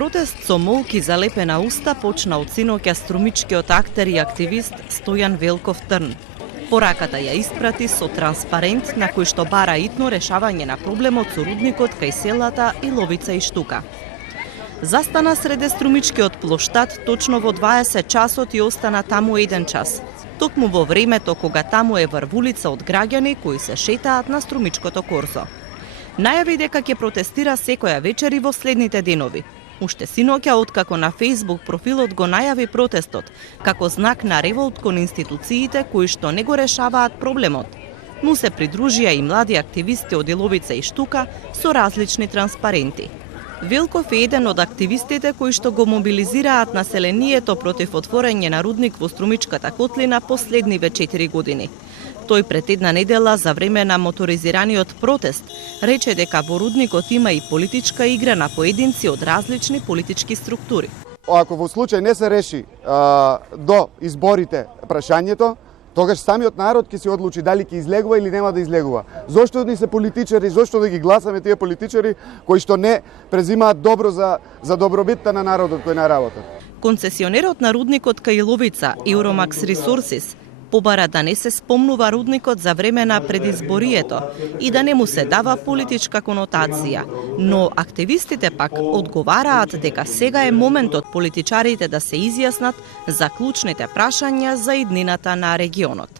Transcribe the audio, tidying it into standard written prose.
Протест со молки залепена уста почна од синоќа струмичкиот актер и активист Стојан Велков Трн. Пораката ја испрати со транспарент на кој што бара итно решавање на проблемот со рудникот кај селата Иловица и Штука. Застана среде струмичкиот плоштад точно во 20 часот и остана таму 1 час. Токму во времето кога таму е врвулица од граѓани кои се шетаат на струмичкото корзо. Најави дека ќе протестира секоја вечер и во следните денови. Уште синоќа, откако на Facebook профилот го најави протестот, како знак на револт кон институциите кои што не го решаваат проблемот. Му се придружија и млади активисти од Иловица и Штука со различни транспаренти. Велков е еден од активистите кои што го мобилизираат населението против отворање на рудник во Струмичката котлина последниве 4 години. Тој пред една недела за време на моторизираниот протест рече дека во рудникот има и политичка игра на поединци од различни политички структури. Ако во случај не се реши до изборите прашањето, тогаш самиот народ ќе се одлучи дали ќе излегува или нема да излегува. Зошто ни се политичари, зошто да ги гласаме тие политичари кои што не презимаат добро за добробитта на народот кој наработат. Концесионерот на рудникот кај Иловица, Euromax Resources, побара да не се спомнува рудникот за време на предизборието и да не му се дава политичка конотација. Но активистите пак одговараат дека сега е моментот политичарите да се изјаснат за клучните прашања за иднината на регионот.